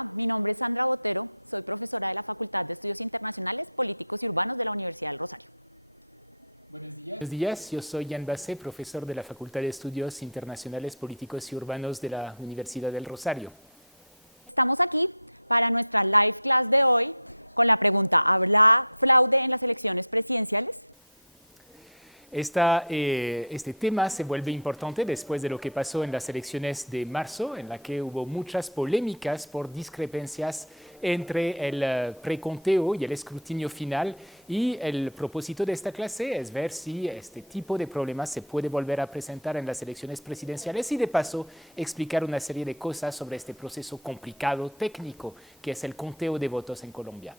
Hola, mi nombre es Sandra Botero, soy profesora de la Facultad de Estudios Internacionales, Políticos y Urbanos de la Universidad del Rosario. Buenos días, yo soy Jan Bassé, profesor de la Facultad de Estudios Internacionales, Políticos y Urbanos de la Universidad del Rosario. Estamos aquí para nuestra live class de hoy con la pregunta: ¿habrá fraude en las elecciones presidenciales? Este tema se vuelve importante después de lo que pasó en las elecciones de marzo, en la que hubo muchas polémicas por discrepancias entre el preconteo y el escrutinio final, y el propósito de esta clase es ver si este tipo de problemas se puede volver a presentar en las elecciones presidenciales y de paso explicar una serie de cosas sobre este proceso complicado técnico que es el conteo de votos en Colombia.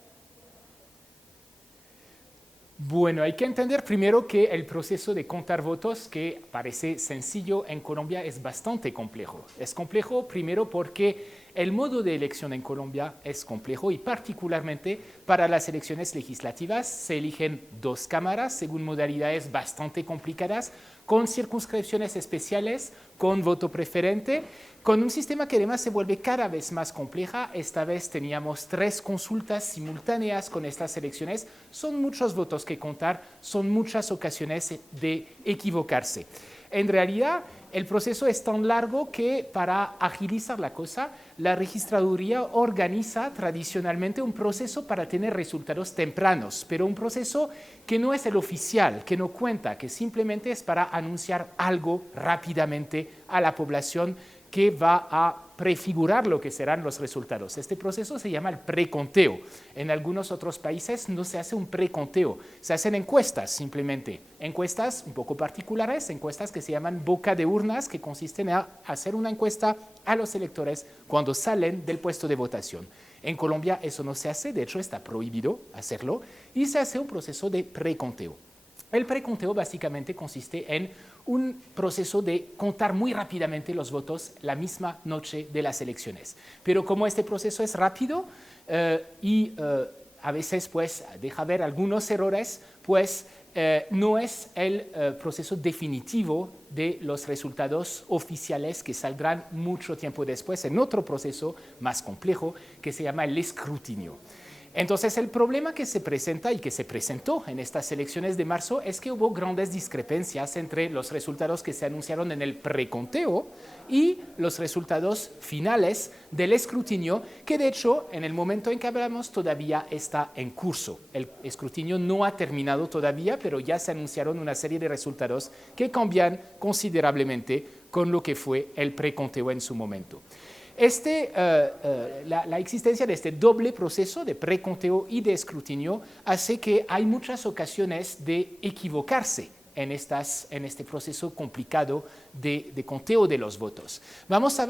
Bueno, hay que entender primero que el proceso de contar votos, que parece sencillo en Colombia, es bastante complejo. Es complejo primero porque el modo de elección en Colombia es complejo y particularmente para las elecciones legislativas se eligen dos cámaras según modalidades bastante complicadas, con circunscripciones especiales, con voto preferente, con un sistema que además se vuelve cada vez más compleja. Esta vez teníamos 3 consultas simultáneas con estas elecciones. Son muchos votos que contar, son muchas ocasiones de equivocarse. En realidad, el proceso es tan largo que para agilizar la cosa, la registraduría organiza tradicionalmente un proceso para tener resultados tempranos, pero un proceso que no es el oficial, que no cuenta, que simplemente es para anunciar algo rápidamente a la población que va a prefigurar lo que serán los resultados. Este proceso se llama el preconteo. En algunos otros países no se hace un preconteo, se hacen encuestas simplemente. Encuestas un poco particulares, encuestas que se llaman boca de urnas, que consisten en hacer una encuesta a los electores cuando salen del puesto de votación. En Colombia eso no se hace, de hecho está prohibido hacerlo, y se hace un proceso de preconteo. El preconteo básicamente consiste en un proceso de contar muy rápidamente los votos la misma noche de las elecciones. Pero como este proceso es rápido y a veces pues deja ver algunos errores, pues no es el proceso definitivo de los resultados oficiales que saldrán mucho tiempo después en otro proceso más complejo que se llama el escrutinio. Entonces, el problema que se presenta y que se presentó en estas elecciones de marzo es que hubo grandes discrepancias entre los resultados que se anunciaron en el preconteo y los resultados finales del escrutinio, que de hecho, en el momento en que hablamos, todavía está en curso. El escrutinio no ha terminado todavía, pero ya se anunciaron una serie de resultados que cambian considerablemente con lo que fue el preconteo en su momento. La existencia de este doble proceso de preconteo y de escrutinio hace que hay muchas ocasiones de equivocarse en este proceso complicado de conteo de los votos. Vamos a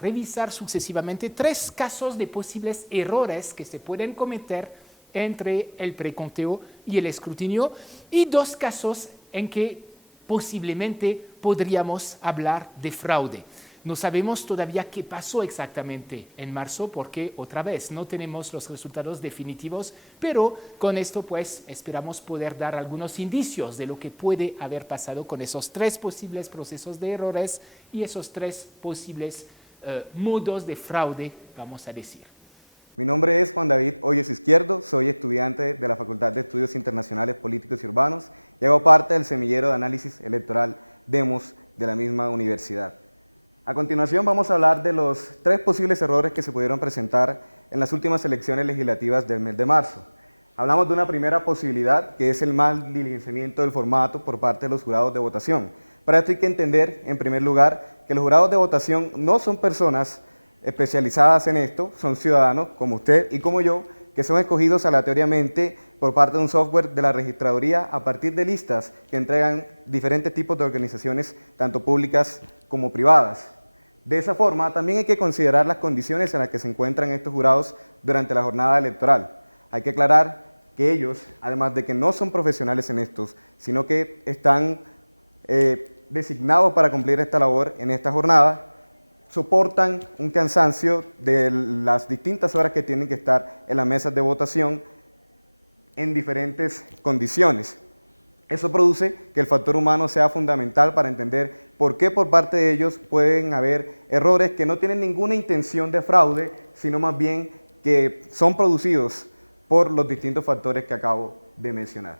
revisar sucesivamente 3 casos de posibles errores que se pueden cometer entre el preconteo y el escrutinio y 2 casos en que posiblemente podríamos hablar de fraude. No sabemos todavía qué pasó exactamente en marzo porque, otra vez, no tenemos los resultados definitivos, pero con esto pues esperamos poder dar algunos indicios de lo que puede haber pasado con esos 3 posibles procesos de errores y esos 3 posibles modos de fraude, vamos a decir. Mi nombre es Juan David Hoyos Izquierdo, soy estudiante de la Facultad de Estudios Internacionales, Políticos y Urbanos y hago parte del semillero de análisis electoral DEMOS de la misma universidad. A continuación vamos a hablar de los 3 posibles errores que se pudieron presentar en las últimas elecciones legislativas del mes de marzo. Hablamos de una primera posibilidad, que es el mal diligenciamiento del formato por parte de los jurados de votación. Para esto hay que entender, en primer lugar, que los jurados de votación no son personas especializadas en esto, son ciudadanos como usted y como yo, que son escogidos aleatoriamente por parte de un software de la registraduría a partir de listas que entregan diferentes tipos de organizaciones, tanto públicas como privadas. De esa forma, también hay que considerar las condiciones en las que se encuentran estos jurados durante la jornada electoral. Hay que aclarar que ellos, además de que no son profesionales en estos, sino que están designados para cumplir esta labor en esta jornada, soportan un cansancio de las distintas horas que tienen que estar en las mesas de votación en diferentes condiciones. Eso produce que el factor humano sea fundamental para entender por qué por parte de ellos pueden haber errores que no tienen ninguna intención de fraude, sino más bien que son producidos por los distintos factores que acabo de mencionar.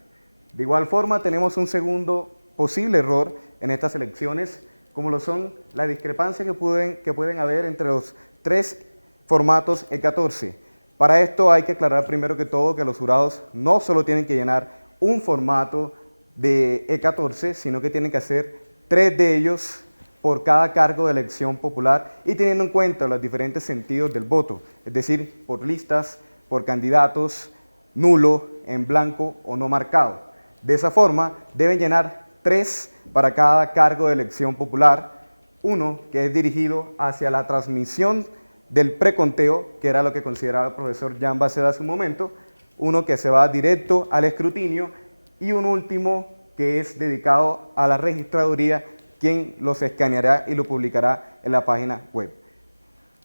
De igual forma, tenemos un segundo posible error en estas elecciones, como lo son las discrepancias que pueden haber entre los tres formatos E14. Para esto hay que aclarar primero que todo que los jurados no solo tienen que llenar un formato de E14, sino que tienen que hacer 3 de ellos por cada cargo de elección popular y teniendo en cuenta los diferentes sentidos del voto, es decir, por listas, por candidatos, nulo, en blanco o no marcado. De esa forma, deben llenar 3 para cada cargo de elección popular, uno que es dirigido hacia la transmisión del preconteo, que era lo que consideraba el profesor Jan Baceda hace un momento, uno que se va directo al escrutinio y un último que es dedicado a la registraduría, quien los escaneará y lo publicará en la página web.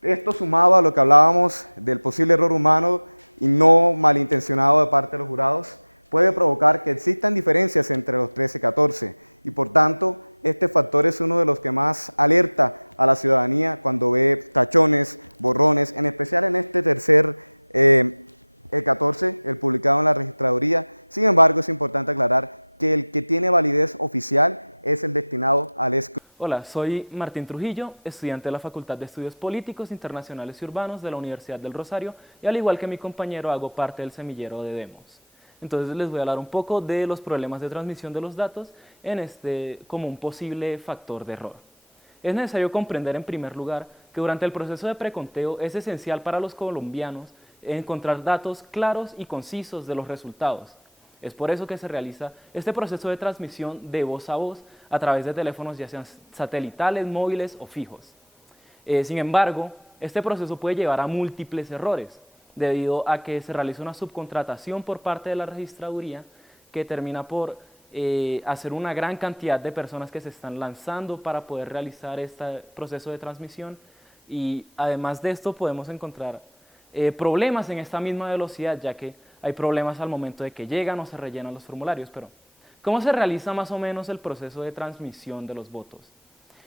Esto sumado a lo que hablábamos del posible error humano y no malintencionado de parte de los jurados, puede provocar que existan diferencias entre los 13 y 14 y por tanto este factor es uno de los que más alerta a la ciudadanía cuando ve tachones, borrones, en especial en este tercer E14, el publicado en la registraduría. Sin embargo, es importante aclarar que el que tiene validez oficial es el destinado al escrutinio. Hola, soy Martín Trujillo, estudiante de la Facultad de Estudios Políticos, Internacionales y Urbanos de la Universidad del Rosario y al igual que mi compañero hago parte del semillero de Demos. Entonces les voy a hablar un poco de los problemas de transmisión de los datos como un posible factor de error. Es necesario comprender en primer lugar que durante el proceso de preconteo es esencial para los colombianos encontrar datos claros y concisos de los resultados. Es por eso que se realiza este proceso de transmisión de voz a voz a través de teléfonos ya sean satelitales, móviles o fijos. Sin embargo, este proceso puede llevar a múltiples errores debido a que se realiza una subcontratación por parte de la registraduría que termina por hacer una gran cantidad de personas que se están lanzando para poder realizar este proceso de transmisión y además de esto podemos encontrar problemas en esta misma velocidad, ya que hay problemas al momento de que llegan o se rellenan los formularios. Pero, ¿cómo se realiza más o menos el proceso de transmisión de los votos?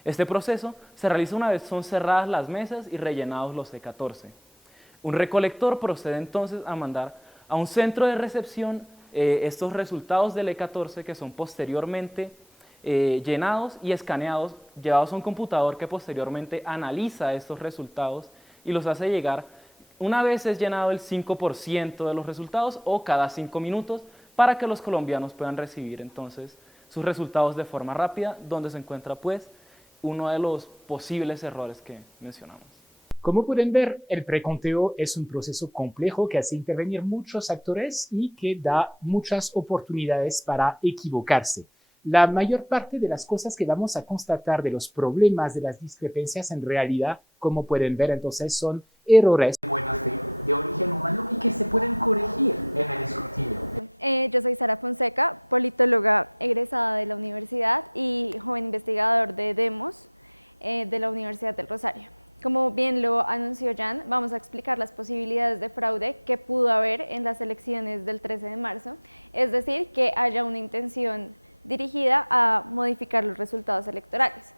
Este proceso se realiza una vez son cerradas las mesas y rellenados los E14. Un recolector procede entonces a mandar a un centro de recepción estos resultados del E14 que son posteriormente llenados y escaneados, llevados a un computador que posteriormente analiza estos resultados y los hace llegar. Una vez es llenado el 5% de los resultados o cada 5 minutos para que los colombianos puedan recibir entonces sus resultados de forma rápida, donde se encuentra pues uno de los posibles errores que mencionamos. Como pueden ver, el preconteo es un proceso complejo que hace intervenir muchos actores y que da muchas oportunidades para equivocarse. La mayor parte de las cosas que vamos a constatar de los problemas de las discrepancias en realidad, como pueden ver entonces, son errores de buena fe, de origen humano y que se pueden corregir en el escrutinio. Yo soy Sara Fonseca, politóloga egresada de la universidad y joven investigador de Demos de la Universidad del Rosario. Como bien lo anunció Jan, vamos a explicar las posibilidades de fraude que pudo haber en las elecciones del 13 de marzo, es decir, que haya una intención dirigida a modificar los resultados electorales.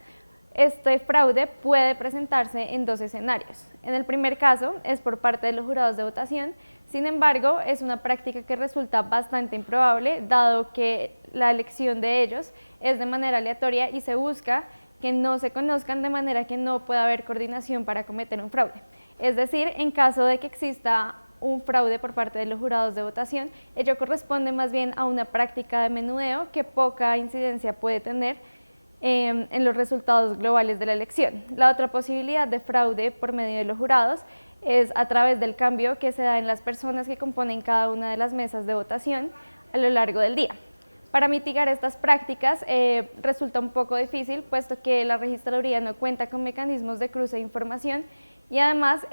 Este fraude puede presentarse en 2 escenarios. En el primer caso es por parte de los jurados de votación, sin embargo es una práctica que resulta bastante improbable dado que la elección de ellos es de manera aleatoria y se busca que no se conozcan de manera que no pueda haber coordinación para cometer un fraude. Es decir, en caso de que exista un fraude por parte de los jurados de votación, ello corresponde más bien a una práctica de menudeo que poca incidencia puede tener en los resultados globales de la elección. La otra posibilidad de fraude por medio de los jurados es a través del cambio que se da en las personas que componen cada una de las mesas de votación a lo largo del día. Para mitigar estas prácticas resulta un poco difícil, puesto que la registraduría no cuenta con mecanismos de cruce de información y además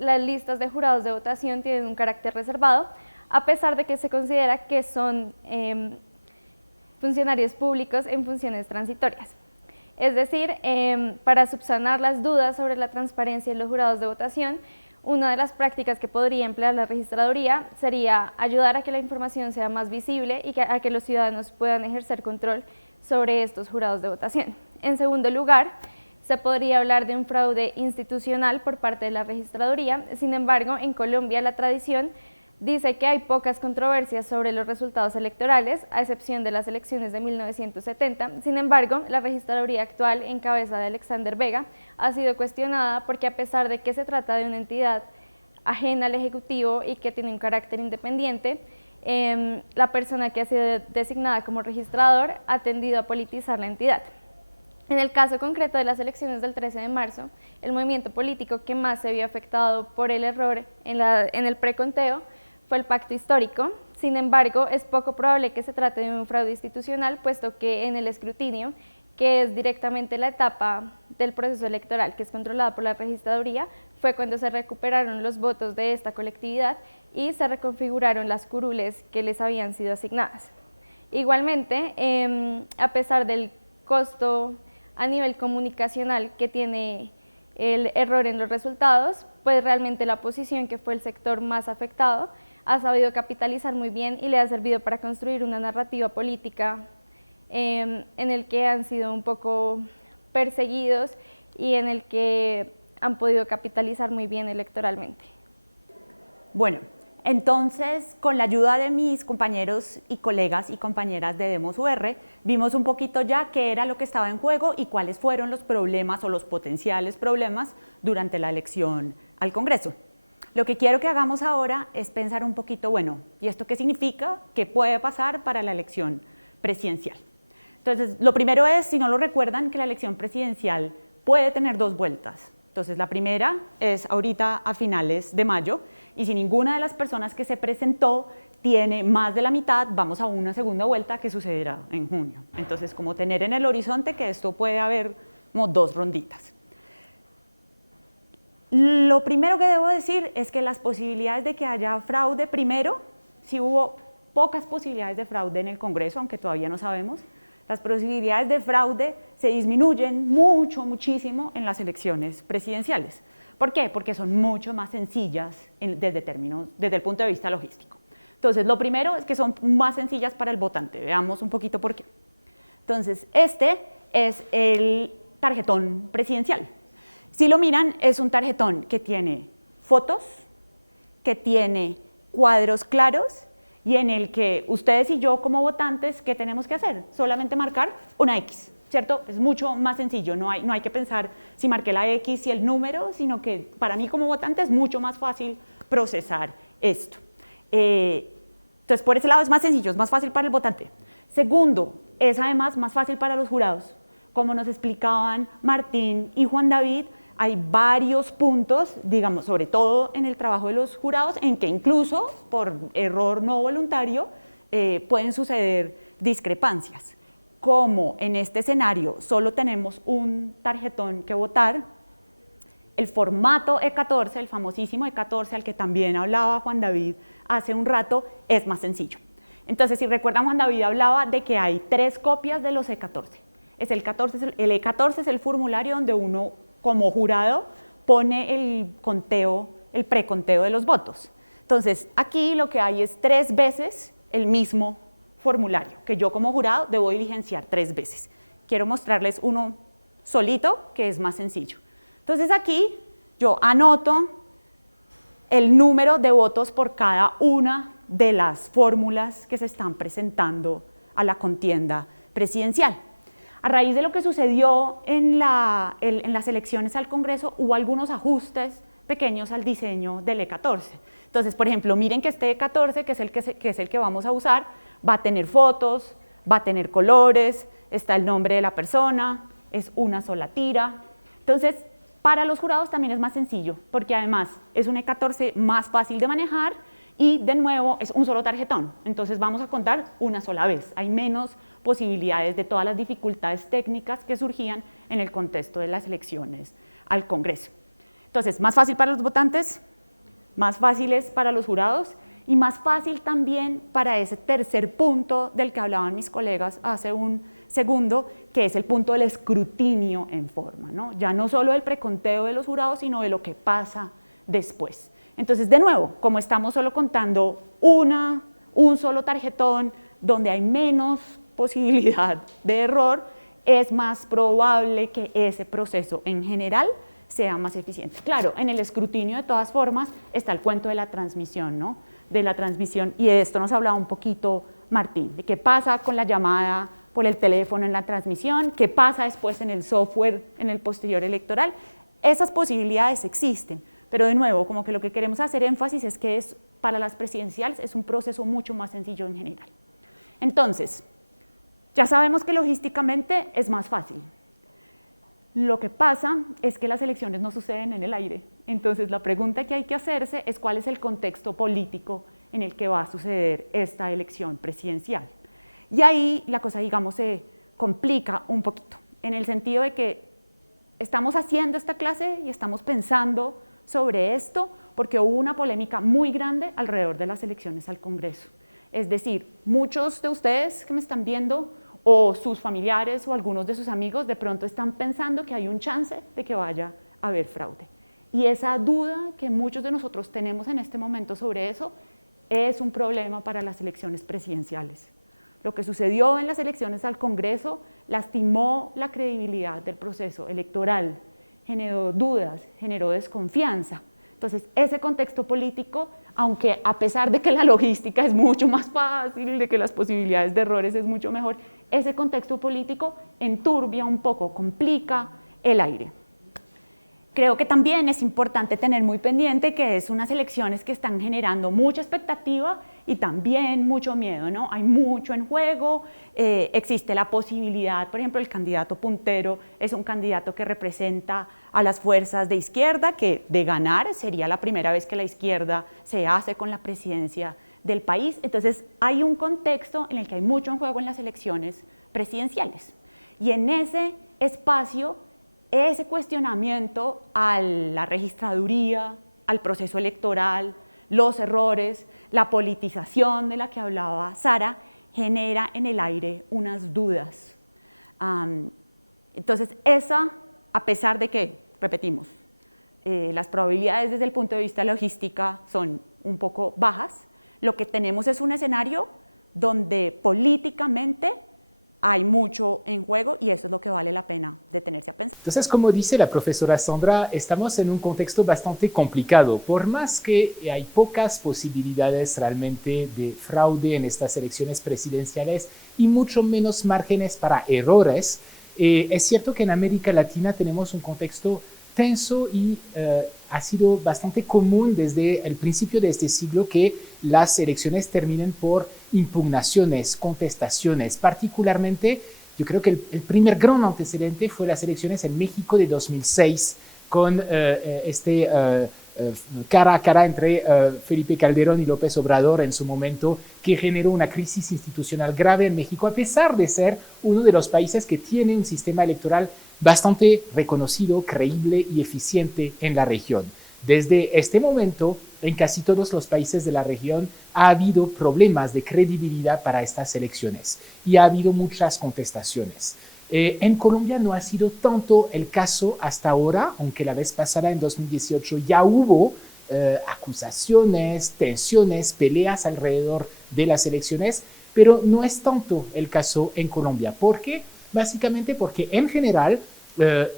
las listas de jurados de votación tienen un carácter reservado, a pesar de que se considera que son funcionarios públicos en funciones transitorias. Es decir, para subsanar las dudas sobre la transparencia en los jurados de votación, Una de las prácticas que podría emplear la registraduría sería ayudar a que la información sea más visible y a que los ciudadanos puedan ejercer control sobre estos jurados de votación. En segundo lugar, se podría hablar de un fraude institucional por parte de la registraduría. Sin embargo, en Colombia la tradición dice que hay pocas controversias sobre los resultados electorales, a excepción de las elecciones de 1970. Sin embargo, la registraduría actual, en cabeza de Alexander Vega, ha sido cuestionada porque, a pesar de que se trata de una entidad ajena al Ejecutivo y que tiene un carácter independiente, la persona que ha sido designada como registrador ha tendido a politizar la entidad. En el caso concreto de las elecciones del 13 de marzo, el movimiento político que más se vio afectado por el error en el preconteo fue el Pacto Histórico. Sin embargo, es poco probable que se trate de un fraude institucional, puesto que en el escrutinio, que es directamente la etapa del proceso electoral que es controlada por la registraduría, fue cuando se recuperaron los votos de esta colectividad y se reconfiguraron las curules que les habían sido asignadas. Igualmente, a pesar del costo a nivel comunicacional que tiene el error en los resultados, pues realmente la oposición, que fue el sector más afectado, ha sabido capitalizar muy bien y le ha servido para construir una narrativa política en el que han sido un poco perseguidos y en el que han podido capitalizar muy bien electoralmente. Bueno, entonces, con la ayuda de mis compañeros y colegas y compañeras de Demos UR, vimos un poquito ya qué era lo que estaba en juego y cuáles fueron los problemas o los potenciales problemas durante la elección al Congreso. Lo que quiero que hagamos ahora es pensar un poquito, bueno, ¿y esto qué significa? ¿Qué puede pasar para la elección presidencial? Entonces, lo primero es, si no lo recuerdan, que la elección presidencial puede tener dos vueltas. Entonces, la primera es ahorita a finales de mayo, y si ninguna de las personas que se presentó tiene más de la mitad, vamos a una segunda vuelta que sucederá en junio. Entonces, como tener en el horizonte que esto puede haber como dos ronditas. Lo primero que debo decir es que las posibilidades de que haya fraude, primero, si hubo pocas posibilidades de fraude en el Congreso, aunque todavía no sabemos, las posibilidades de fraude se disminuyen muchísimo en las elecciones presidenciales. ¿Por qué? Porque son mucho más sencillas desde el punto de vista logístico. Entonces, lo primero es que son más sencillas para el votante. Veamos un poquito por qué. Entonces, este es el tarjetón presidencial. Si lo miran, es un tarjetón que tiene fotos, que tiene cuadros claros y en el que ustedes y yo como votantes, ¿qué tenemos que hacer? Solamente marcar una X, ¿cierto? Es mucho más sencillo, no hay que pensar si marqué la X y el número, sino que para mí como votante es mucho más fácil procesar esto. Entonces, por ese lado es más sencillo, es más fácil para el votante. Segundo, es además más fácil para los jurados. Como nos explicaban Martín y Juan David, hay varios puntos, digamos, sobre todo en el trabajo de los jurados, en que incluso por error no voluntario pueden suceder discrepancias. Como en este escenario solo tenemos un tarjetón que votar, el formato E14, el famosísimo E14 al que también hablaba Juan David hace un rato, es más sencillo. Entonces, si recuerdan, Juan David hablaba de que hay 3 copias de los E14. El E14 es el formulario donde uno, como jurado, pone el preconteo de los votos. Entonces, aquí lo que hay es 3 veces el mismo formulario, que yo como jurado debo diligenciar 3 veces. Quiero mostrarles uno solito, que es más sencillo. Entonces, aquí yo anoto el número de votos por cada una de las fórmulas que se están presentando a la contienda presidencial. A raíz de lo que sucedió en las elecciones al Congreso, hubo algunos ajustes pequeños al diseño del E14. Entonces, por ejemplo, miren que este E14, que es el que vamos a usar, va a tener fotos, va a tener colores, está el nombre de la persona, es una sola tira. Entonces, para los jurados también es más sencillo, porque además es un E14 más fácil de manejar y, de nuevo, es un solo tarjetón. Entonces, vamos a contar una sola vez. Hay menos posibilidades de todas las dificultades técnicas que surgían en el contexto de las elecciones al Congreso. Entonces, más fácil para los votantes, más fáciles para los jurados y más fácil también para ese tercer punto del que hablaban mis colegas hace un segundo, que es el punto del escrutinio en forma, ¿no? Ya no solo del preconteo de los jurados, sino de lo que pasa después. Entonces, de nuevo, como estamos solo contando un solo tarjetón donde hay menos posibilidad de error, es más probable que ese proceso en general sea más eficiente. Claro, en el escrutinio de todas formas está el cuento de la transmisión, ¿no? De la transmisión, y de esto nos hablaba un poquito Martín, de qué pasa con la llamada por el teléfono en la transmisión, qué pasa después en el software en el posterior electoral. Esas posibilidades existen, pero de nuevo, como que lo que queremos hacer énfasis es que para las presidenciales es un proceso mucho más sencillo en general. Entonces, ya sabemos que logísticamente es más fácil. Lo que pasa es que las elecciones no suceden en el aire. Entonces, la pregunta que hay que hacerse es cuál es el contexto político en el que va a suceder esta elección presidencial. Y ahí la cosa, digamos, se complica un poquito, en el sentido de que estamos haciendo esta clase y estamos pensando sobre esto porque hubo una polémica muy grande alrededor de las elecciones al Congreso. Es decir, muchos de ustedes que me están viendo o sus familiares o algunos de sus amigos de pronto están pensando que hay un chance de que vaya a haber fraude. Y esa duda que muchos de nosotros tenemos en este momento sobre eso es un problema para las elecciones presidenciales. Lo que sucedió en las elecciones al Congreso lastimó la credibilidad del proceso electoral, generó dudas, generó desconfianza. Entonces, ese contexto político, aunque a pesar de que la logística es mucho más fácil, de que las posibilidades de errores es mucho mejor, ese contexto político enturbia un poco, complica el aire. Creo que también es importante tener muy pendiente que es unas elecciones que están generando mucha expectativa y también mucho miedo, ¿no? Hay mucho en juego, existe la posibilidad, por ejemplo, el candidato puntero es un candidato que representa a las fuerzas de izquierda, que de ganar sería la primera vez que la izquierda se hace con la presidencia del país. Entonces, hay un contexto en el que hay mucho en juego en las elecciones presidenciales. Y en ese espacio, ese cuestionamiento a la registraduría, al proceso electoral, los errores, la politización de la que hablaba Sara, genera en el aire unas dudas. Entonces, a pesar de que, repetimos, las probabilidades desde el punto de vista logística son un poco bajas, lo que tenemos es un escenario donde políticamente hay mucho en juego y eso es lo que vale la pena detenerse a pensar. Entonces, como dice la profesora Sandra, estamos en un contexto bastante complicado. Por más que hay pocas posibilidades realmente de fraude en estas elecciones presidenciales y mucho menos márgenes para errores, es cierto que en América Latina tenemos un contexto tenso y ha sido bastante común desde el principio de este siglo que las elecciones terminen por impugnaciones, contestaciones. Particularmente, yo creo que el primer gran antecedente fue las elecciones en México de 2006 con cara a cara entre Felipe Calderón y López Obrador en su momento, que generó una crisis institucional grave en México, a pesar de ser uno de los países que tiene un sistema electoral bastante reconocido, creíble y eficiente en la región. Desde este momento, en casi todos los países de la región ha habido problemas de credibilidad para estas elecciones y ha habido muchas contestaciones. En Colombia no ha sido tanto el caso hasta ahora, aunque la vez pasada, en 2018, ya hubo acusaciones, tensiones, peleas alrededor de las elecciones, pero no es tanto el caso en Colombia. ¿Por qué? Básicamente porque en general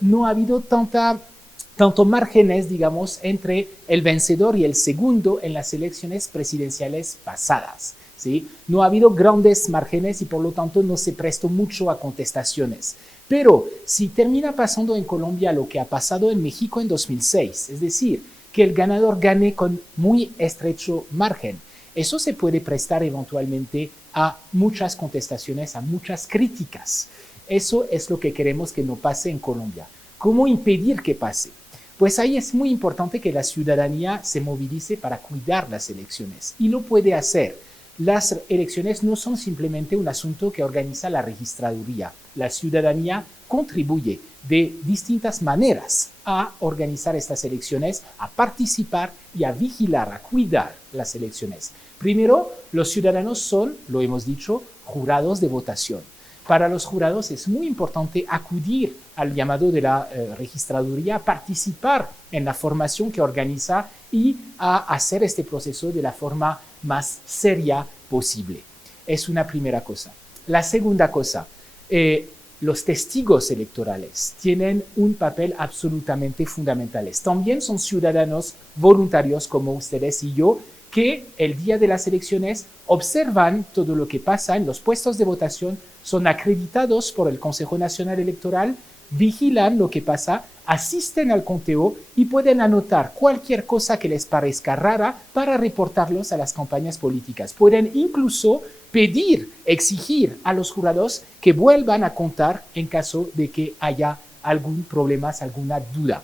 no ha habido tanto márgenes, digamos, entre el vencedor y el segundo en las elecciones presidenciales pasadas, ¿sí? No ha habido grandes márgenes y por lo tanto no se prestó mucho a contestaciones. Pero si termina pasando en Colombia lo que ha pasado en México en 2006, es decir, que el ganador gane con muy estrecho margen, eso se puede prestar eventualmente a muchas contestaciones, a muchas críticas. Eso es lo que queremos que no pase en Colombia. ¿Cómo impedir que pase? Pues ahí es muy importante que la ciudadanía se movilice para cuidar las elecciones y lo puede hacer. Las elecciones no son simplemente un asunto que organiza la registraduría. La ciudadanía contribuye de distintas maneras a organizar estas elecciones, a participar y a vigilar, a cuidar las elecciones. Primero, los ciudadanos son, lo hemos dicho, jurados de votación. Para los jurados es muy importante acudir al llamado de la registraduría, participar en la formación que organiza y a hacer este proceso de la forma más seria posible. Es una primera cosa. La segunda cosa, los testigos electorales tienen un papel absolutamente fundamental. También son ciudadanos voluntarios como ustedes y yo, que el día de las elecciones observan todo lo que pasa en los puestos de votación, son acreditados por el Consejo Nacional Electoral, vigilan lo que pasa, asisten al conteo y pueden anotar cualquier cosa que les parezca rara para reportarlos a las campañas políticas. Pueden incluso pedir, exigir a los jurados que vuelvan a contar en caso de que haya algún problema, alguna duda.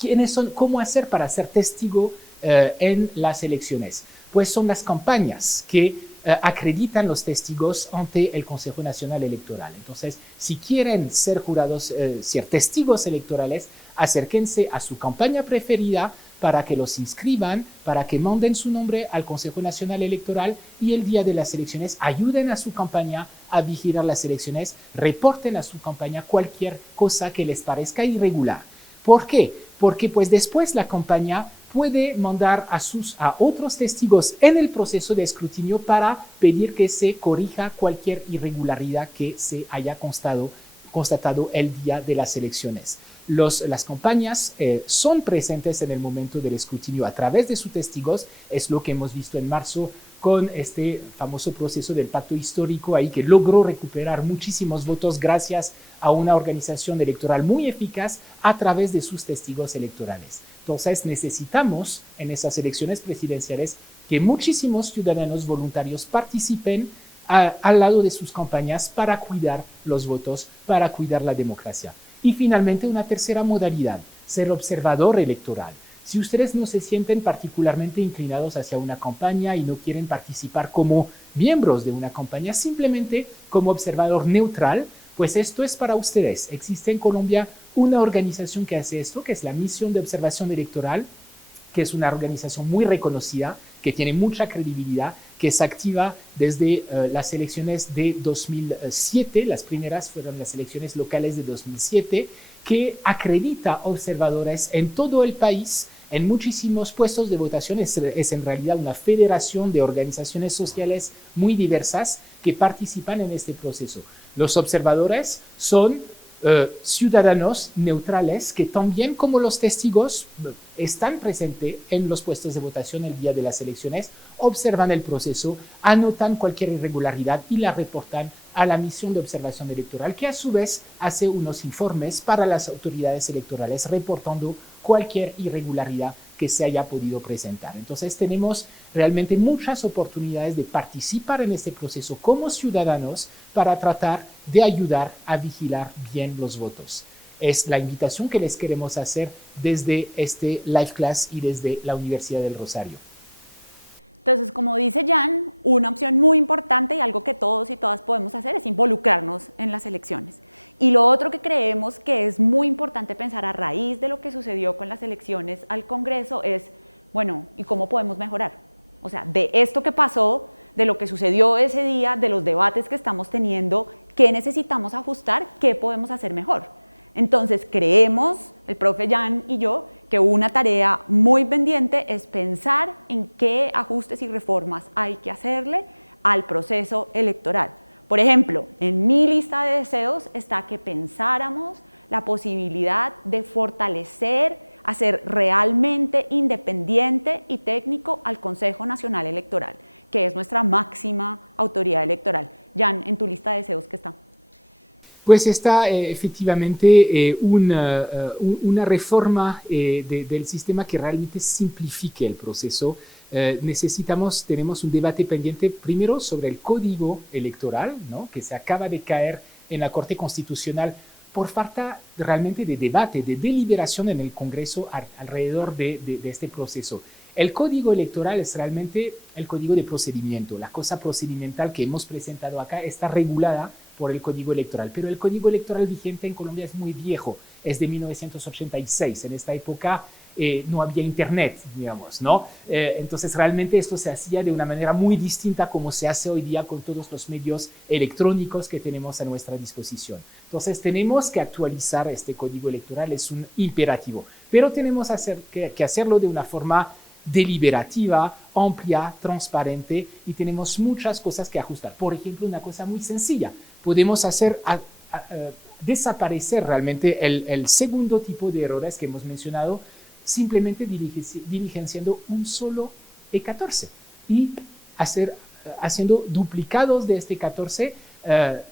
¿Quiénes son? ¿Cómo hacer para ser testigo en las elecciones? Pues son las campañas que acreditan los testigos ante el Consejo Nacional Electoral. Entonces, si quieren ser jurados, ser testigos electorales, acérquense a su campaña preferida para que los inscriban, para que manden su nombre al Consejo Nacional Electoral y el día de las elecciones ayuden a su campaña a vigilar las elecciones, reporten a su campaña cualquier cosa que les parezca irregular. ¿Por qué? Porque pues después la campaña puede mandar a otros testigos en el proceso de escrutinio para pedir que se corrija cualquier irregularidad que se haya constatado el día de las elecciones. Las campañas son presentes en el momento del escrutinio a través de sus testigos, es lo que hemos visto en marzo con este famoso proceso del pacto histórico ahí que logró recuperar muchísimos votos gracias a una organización electoral muy eficaz a través de sus testigos electorales. Entonces necesitamos en esas elecciones presidenciales que muchísimos ciudadanos voluntarios participen al lado de sus campañas para cuidar los votos, para cuidar la democracia. Y finalmente una tercera modalidad, ser observador electoral. Si ustedes no se sienten particularmente inclinados hacia una campaña y no quieren participar como miembros de una campaña, simplemente como observador neutral, pues esto es para ustedes. Existe en Colombia una organización que hace esto, que es la Misión de Observación Electoral, que es una organización muy reconocida, que tiene mucha credibilidad, que es activa desde las elecciones de 2007, las primeras fueron las elecciones locales de 2007, que acredita observadores en todo el país, en muchísimos puestos de votación. Es en realidad una federación de organizaciones sociales muy diversas que participan en este proceso. Los observadores son ciudadanos neutrales que también, como los testigos, están presentes en los puestos de votación el día de las elecciones, observan el proceso, anotan cualquier irregularidad y la reportan a la misión de observación electoral, que a su vez hace unos informes para las autoridades electorales reportando cualquier irregularidad que se haya podido presentar. Entonces tenemos realmente muchas oportunidades de participar en este proceso como ciudadanos para tratar de ayudar a vigilar bien los votos. Es la invitación que les queremos hacer desde este live class y desde la Universidad del Rosario. Entonces, como dice Jan, una opción muy importante y algo que todos y todas podemos hacer es involucrarnos en las elecciones. Y lo otro que creemos que es muy importante pensar a raíz de lo que sucedió con las elecciones al Congreso es, bueno, ¿y cómo podemos mejorar? O sea, de esto que pasó, de lo que sucedió ese día, de los debates que estamos teniendo, ¿qué necesitamos ajustar? ¿Qué podemos hacer mejor? Entonces, creemos, el profe Jan y yo, que una tarea muy pendiente es pensar en qué ajustes y reformas hay que hacerle al proceso electoral. Por ejemplo, en mi lista de deseos está que pensáramos la posibilidad de fortalecer, hacer realmente independiente y técnico al Consejo Nacional Electoral, que es nuestra máxima autoridad electoral. Jan, en tu lista de deseos, ¿qué está? Pues está efectivamente una reforma del sistema que realmente simplifique el proceso. Tenemos un debate pendiente primero sobre el código electoral, ¿no?, que se acaba de caer en la Corte Constitucional por falta realmente de debate, de deliberación en el Congreso alrededor de este proceso. El código electoral es realmente el código de procedimiento. La cosa procedimental que hemos presentado acá está regulada por el código electoral, pero el código electoral vigente en Colombia es muy viejo, es de 1986. En esta época no había internet, digamos, ¿no? Entonces realmente esto se hacía de una manera muy distinta como se hace hoy día con todos los medios electrónicos que tenemos a nuestra disposición. Entonces tenemos que actualizar este código electoral, es un imperativo. pero tenemos que hacerlo de una forma deliberativa, amplia, transparente, y tenemos muchas cosas que ajustar. Por ejemplo, una cosa muy sencilla, podemos hacer desaparecer realmente el segundo tipo de errores que hemos mencionado, simplemente diligenciando un solo E14 y haciendo duplicados de este 14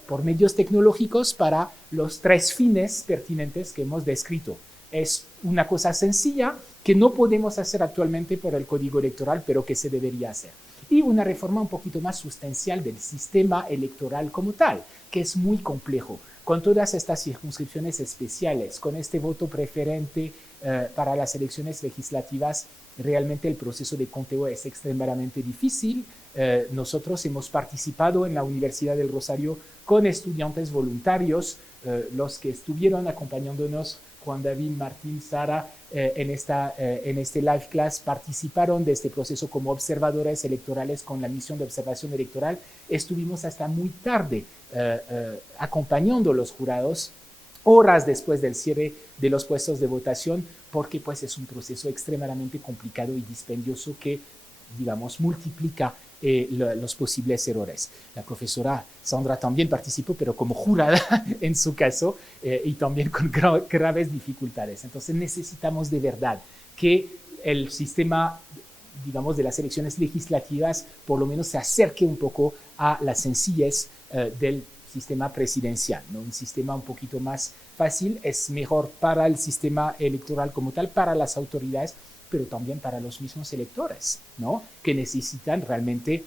por medios tecnológicos para los 3 fines pertinentes que hemos descrito. Es una cosa sencilla que no podemos hacer actualmente por el código electoral, pero que se debería hacer. Y una reforma un poquito más sustancial del sistema electoral como tal, que es muy complejo, con todas estas circunscripciones especiales, con este voto preferente para las elecciones legislativas. Realmente el proceso de conteo es extremadamente difícil. Nosotros hemos participado en la Universidad del Rosario con estudiantes voluntarios, los que estuvieron acompañándonos, Juan David, Martín, Sara, en este live class, participaron de este proceso como observadores electorales con la misión de observación electoral. Estuvimos hasta muy tarde acompañando a los jurados, horas después del cierre de los puestos de votación, porque pues es un proceso extremadamente complicado y dispendioso que, digamos, multiplica los posibles errores. La profesora Sandra también participó, pero como jurada en su caso, y también con graves dificultades. Entonces necesitamos de verdad que el sistema, digamos, de las elecciones legislativas por lo menos se acerque un poco a la sencillez del sistema presidencial, ¿no? Un sistema un poquito más fácil es mejor para el sistema electoral como tal, para las autoridades, pero también para los mismos electores, ¿no? Que necesitan realmente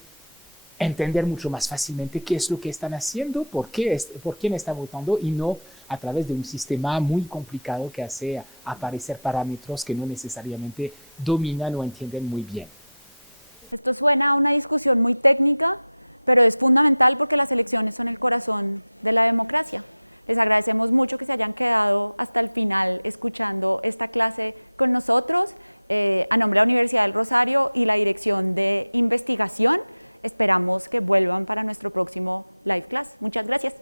entender mucho más fácilmente qué es lo que están haciendo, por quién está votando, y no a través de un sistema muy complicado que hace aparecer parámetros que no necesariamente dominan o entienden muy bien. Esto suena a una discusión muy técnica, pero es fundamental porque las elecciones son el corazón de la democracia. Les agradecemos mucho que se hayan quedado hasta el final escuchando esta clase con nosotros. A nombre de la Universidad del Rosario y la Dirección de Investigación, esperamos que vuelvan para nuestro próximo live class. Muchas gracias.